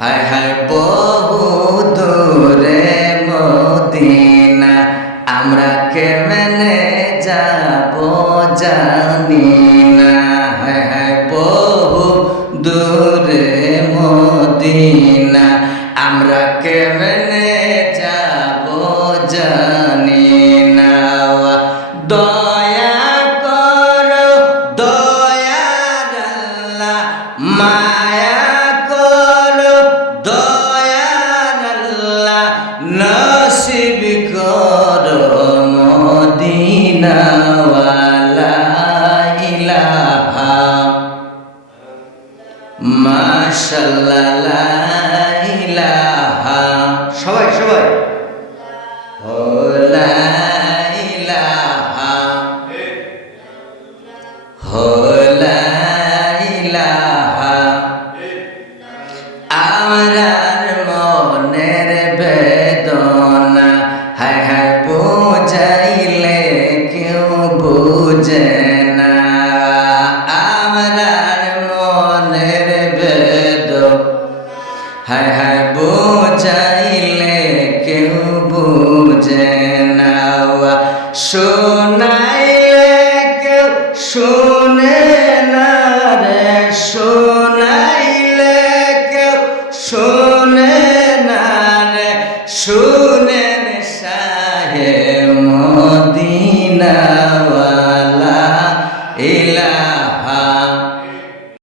হায় হায় বহু দূরে মদিনা, আমরা কেমনে যাব জানি না। হায় হায় বহু দূরে মদিনা, আমরা কেমনে যাব জানি না। দয়া করো দয়ার আল্লাহ, মায়া করো দয়ার আল্লাহ, নসিব করো মদিনা ওয়ালা ইলাহা মাশাআল্লাহ লা ইলাহা। সবাই সবাই ও লা ইলাহা ও লা ইলাহা। আমরার মনের বেদনা হায় হায় বুঝাইলে কেউ বুঝে না। আমরার মনের বেদনা হায় হায় বুঝাইলে কেউ বুঝে না।